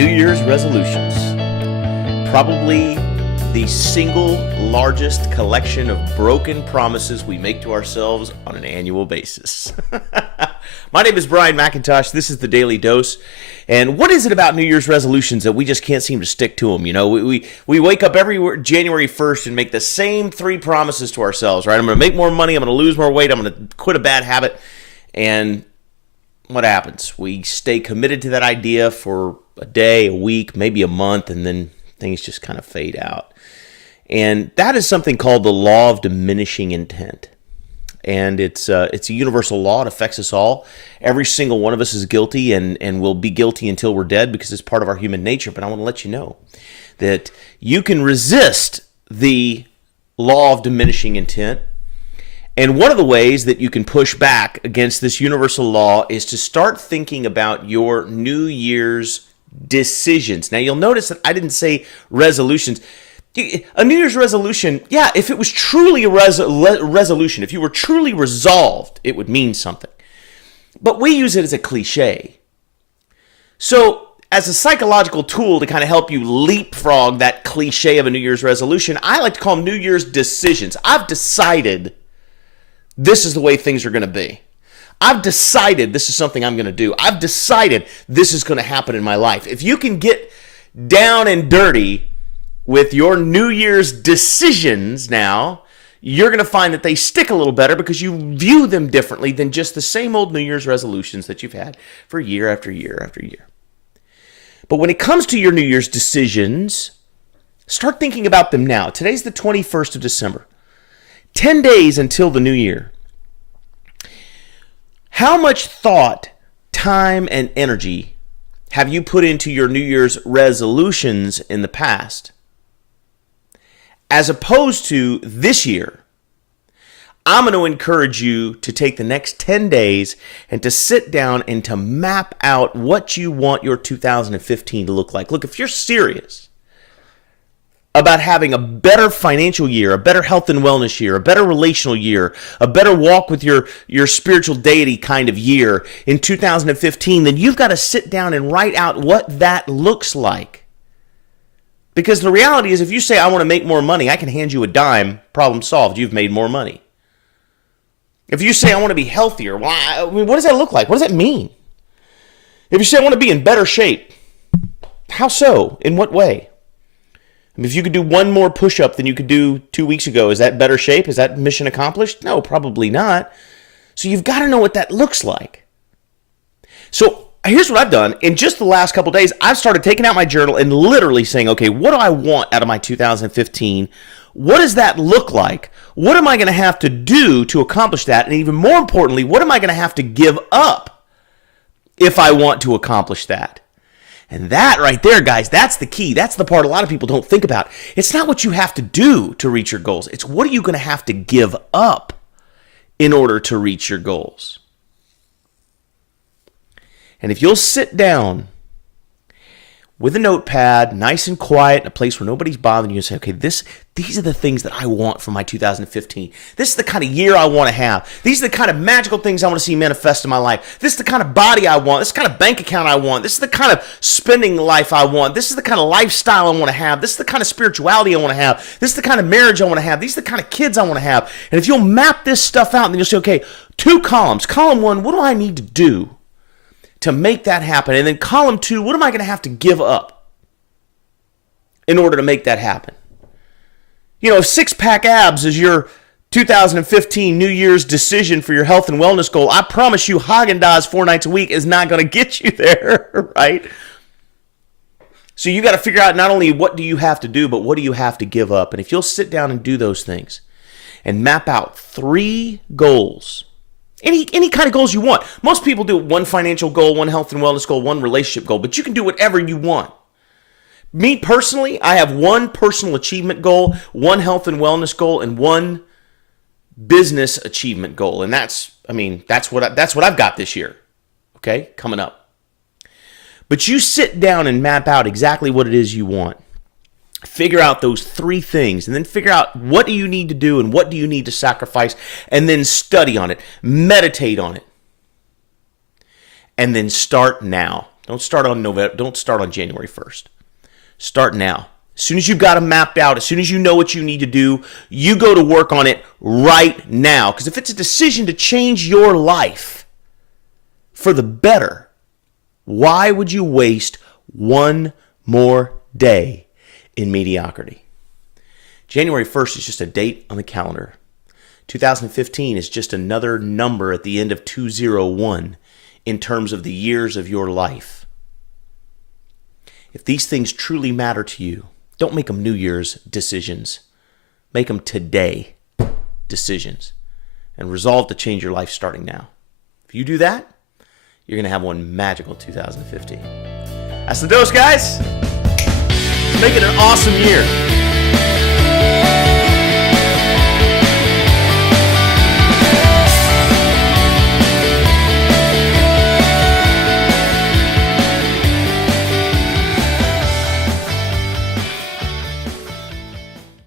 New Year's resolutions. Probably the single largest collection of broken promises we make to ourselves on an annual basis. My name is Brian McIntosh. This is the Daily Dose. And what is it about New Year's resolutions that we just can't seem to stick to them? You know, we wake up every January 1st and make the same three promises to ourselves, right? I'm going to make more money. I'm going to lose more weight. I'm going to quit a bad habit. And what happens? We stay committed to that idea for a day, a week, maybe a month, and then things just kind of fade out. And that is something called the law of diminishing intent. And it's a universal law. It affects us all. Every single one of us is guilty and will be guilty until we're dead because it's part of our human nature. But I want to let you know that you can resist the law of diminishing intent. And one of the ways that you can push back against this universal law is to start thinking about your New Year's decisions. Now, you'll notice that I didn't say resolutions. A New Year's resolution, yeah, if it was truly a resolution, if you were truly resolved, it would mean something. But we use it as a cliche. So, as a psychological tool to kind of help you leapfrog that cliche of a New Year's resolution, I like to call them New Year's decisions. I've decided this is the way things are going to be. I've decided this is something I'm going to do. I've decided this is going to happen in my life. If you can get down and dirty with your New Year's decisions now, you're going to find that they stick a little better because you view them differently than just the same old New Year's resolutions that you've had for year after year after year. But when it comes to your New Year's decisions, start thinking about them now. Today's the 21st of December. 10 days until the new year. How much thought, time, and energy have you put into your New Year's resolutions in the past? As opposed to this year, I'm going to encourage you to take the next 10 days and to sit down and to map out what you want your 2015 to look like. Look, if you're serious about having a better financial year, a better health and wellness year, a better relational year, a better walk with your spiritual deity kind of year in 2015, then you've got to sit down and write out what that looks like. Because the reality is, if you say, I want to make more money, I can hand you a dime, problem solved, you've made more money. If you say, I want to be healthier, well, I mean, what does that look like? What does that mean? If you say, I want to be in better shape, how so? In what way? I mean, if you could do one more push-up than you could do 2 weeks ago, is that better shape? Is that mission accomplished? No, probably not. So you've got to know what that looks like. So here's what I've done. In just the last couple days, I've started taking out my journal and literally saying, okay, what do I want out of my 2015? What does that look like? What am I going to have to do to accomplish that? And even more importantly, what am I going to have to give up if I want to accomplish that? And that right there, guys, that's the key. That's the part a lot of people don't think about. It's not what you have to do to reach your goals. It's what are you going to have to give up in order to reach your goals. And if you'll sit down with a notepad, nice and quiet, in a place where nobody's bothering you, and say, okay, these are the things that I want for my 2015. This is the kind of year I want to have. These are the kind of magical things I want to see manifest in my life. This is the kind of body I want. This is the kind of bank account I want. This is the kind of spending life I want. This is the kind of lifestyle I want to have. This is the kind of spirituality I want to have. This is the kind of marriage I want to have. These are the kind of kids I want to have. And if you'll map this stuff out, then you'll say, okay, 2 columns. Column 1, what do I need to do to make that happen? And then column 2, what am I going to have to give up in order to make that happen? You know, if 6-pack abs is your 2015 New Year's decision for your health and wellness goal, I promise you Haagen-Dazs 4 nights a week is not going to get you there, right? So you got to figure out not only what do you have to do, but what do you have to give up? And if you'll sit down and do those things and map out 3 goals, any kind of goals you want. Most people do 1 financial goal, 1 health and wellness goal, 1 relationship goal, but you can do whatever you want. Me personally, I have 1 personal achievement goal, 1 health and wellness goal, and 1 business achievement goal. And that's what I've got this year. Okay, coming up. But you sit down and map out exactly what it is you want. Figure out those 3 things, and then figure out what do you need to do and what do you need to sacrifice, and then study on it, meditate on it, and then start now. Don't start on November. Don't start on January 1st. Start now. As soon as you've got them mapped out, as soon as you know what you need to do, you go to work on it right now. Because if it's a decision to change your life for the better, why would you waste one more day in mediocrity? January 1st is just a date on the calendar. 2015 is just another number at the end of 201 in terms of the years of your life. If these things truly matter to you, don't make them New Year's decisions. Make them today decisions and resolve to change your life starting now. If you do that, you're going to have one magical 2015. That's the dose, guys. Make it an awesome year.